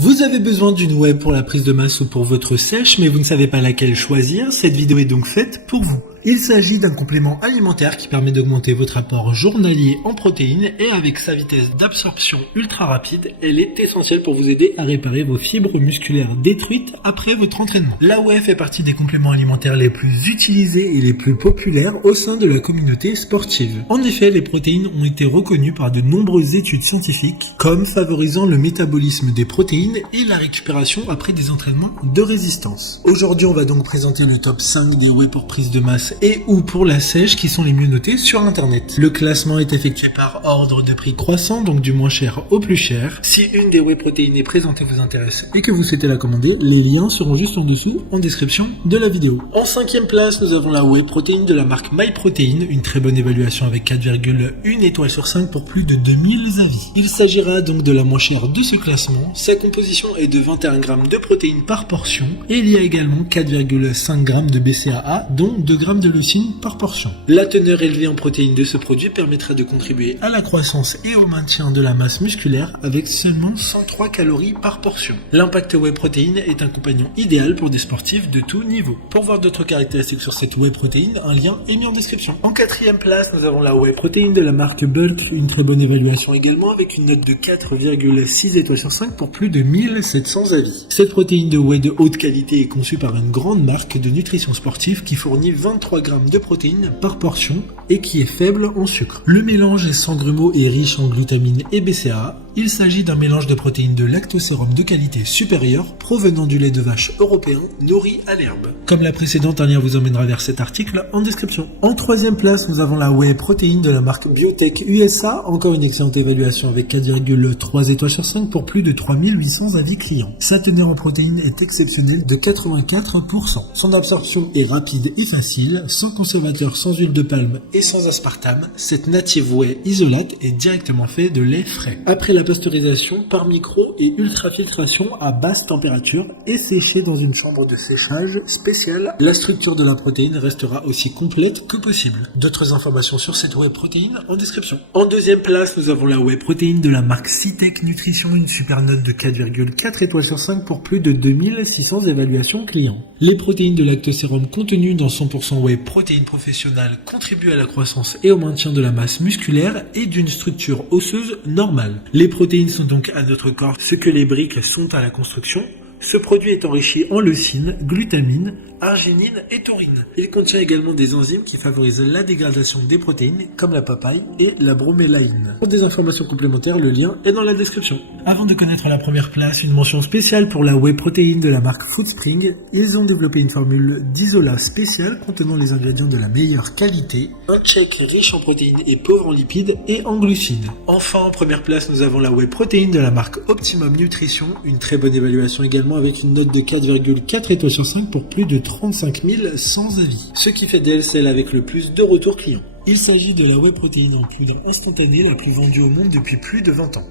Vous avez besoin d'une whey pour la prise de masse ou pour votre sèche, mais vous ne savez pas laquelle choisir. Cette vidéo est donc faite pour vous. Il s'agit d'un complément alimentaire qui permet d'augmenter votre apport journalier en protéines et avec sa vitesse d'absorption ultra rapide, elle est essentielle pour vous aider à réparer vos fibres musculaires détruites après votre entraînement. La whey fait partie des compléments alimentaires les plus utilisés et les plus populaires au sein de la communauté sportive. En effet, les protéines ont été reconnues par de nombreuses études scientifiques comme favorisant le métabolisme des protéines et la récupération après des entraînements de résistance. Aujourd'hui, on va donc présenter le top 5 des whey pour prise de masse et ou pour la sèche qui sont les mieux notés sur internet. Le classement est effectué par ordre de prix croissant, donc du moins cher au plus cher. Si une des whey protéinées présentées vous intéresse et que vous souhaitez la commander, les liens seront juste en dessous en description de la vidéo. En 5e place, nous avons la whey protéine de la marque MyProtein, une très bonne évaluation avec 4,1 étoiles sur 5 pour plus de 2000 avis. Il s'agira donc de la moins chère de ce classement. Sa composition est de 21 g de protéines par portion et il y a également 4,5 g de BCAA, dont 2 g de leucine par portion. La teneur élevée en protéines de ce produit permettra de contribuer à la croissance et au maintien de la masse musculaire avec seulement 103 calories par portion. L'impact whey protéine est un compagnon idéal pour des sportifs de tout niveau. Pour voir d'autres caractéristiques sur cette whey protéine, un lien est mis en description. En 4e place, nous avons la whey protéine de la marque Bult, une très bonne évaluation également avec une note de 4,6 étoiles sur 5 pour plus de 1700 avis. Cette protéine de whey de haute qualité est conçue par une grande marque de nutrition sportive qui fournit 23 g de protéines par portion et qui est faible en sucre. Le mélange est sans grumeaux et riche en glutamine et BCAA. Il s'agit d'un mélange de protéines de lactosérum de qualité supérieure provenant du lait de vache européen nourri à l'herbe. Comme la précédente, un lien vous emmènera vers cet article en description. En 3e place, nous avons la whey protéine de la marque Biotech USA, encore une excellente évaluation avec 4,3 étoiles sur 5 pour plus de 3800 avis clients. Sa teneur en protéines est exceptionnelle de 84%. Son absorption est rapide et facile, sans conservateur, sans huile de palme et sans aspartame. Cette native whey isolate est directement faite de lait frais. Après la pasteurisation par micro et ultrafiltration à basse température et séchée dans une chambre de séchage spéciale, la structure de la protéine restera aussi complète que possible. D'autres informations sur cette whey protéine en description. En 2e place, nous avons la whey protéine de la marque Cytec Nutrition, une super note de 4,4 étoiles sur 5 pour plus de 2600 évaluations clients. Les protéines de lactosérum contenues dans 100% whey protéine professionnelle contribuent à la croissance et au maintien de la masse musculaire et d'une structure osseuse normale. Les protéines sont donc à notre corps ce que les briques sont à la construction. Ce produit est enrichi en leucine, glutamine, arginine et taurine. Il contient également des enzymes qui favorisent la dégradation des protéines comme la papaye et la bromélaïne. Pour des informations complémentaires, le lien est dans la description. Avant de connaître la première place, une mention spéciale pour la whey protéine de la marque Foodspring. Ils ont développé une formule d'isolat spéciale contenant les ingrédients de la meilleure qualité, un shake riche en protéines et pauvre en lipides et en glucides. Enfin, en première place, nous avons la whey protéine de la marque Optimum Nutrition, une très bonne évaluation également avec une note de 4,4 étoiles sur 5 pour plus de 35 100 avis, ce qui fait d'elle celle avec le plus de retours clients. Il s'agit de la whey protéine en poudre instantanée la plus vendue au monde depuis plus de 20 ans.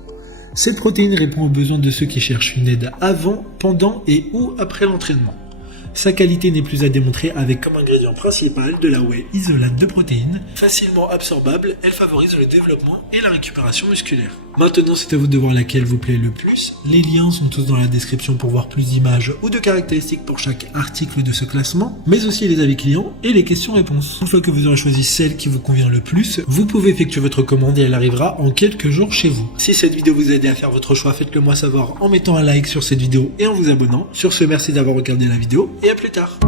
Cette protéine répond aux besoins de ceux qui cherchent une aide avant, pendant et ou après l'entraînement. Sa qualité n'est plus à démontrer avec comme ingrédient principal de la whey isolate de protéines. Facilement absorbable, elle favorise le développement et la récupération musculaire. Maintenant, c'est à vous de voir laquelle vous plaît le plus. Les liens sont tous dans la description pour voir plus d'images ou de caractéristiques pour chaque article de ce classement, mais aussi les avis clients et les questions-réponses. Une fois que vous aurez choisi celle qui vous convient le plus, vous pouvez effectuer votre commande et elle arrivera en quelques jours chez vous. Si cette vidéo vous a aidé à faire votre choix, faites-le moi savoir en mettant un like sur cette vidéo et en vous abonnant. Sur ce, merci d'avoir regardé la vidéo et à plus tard.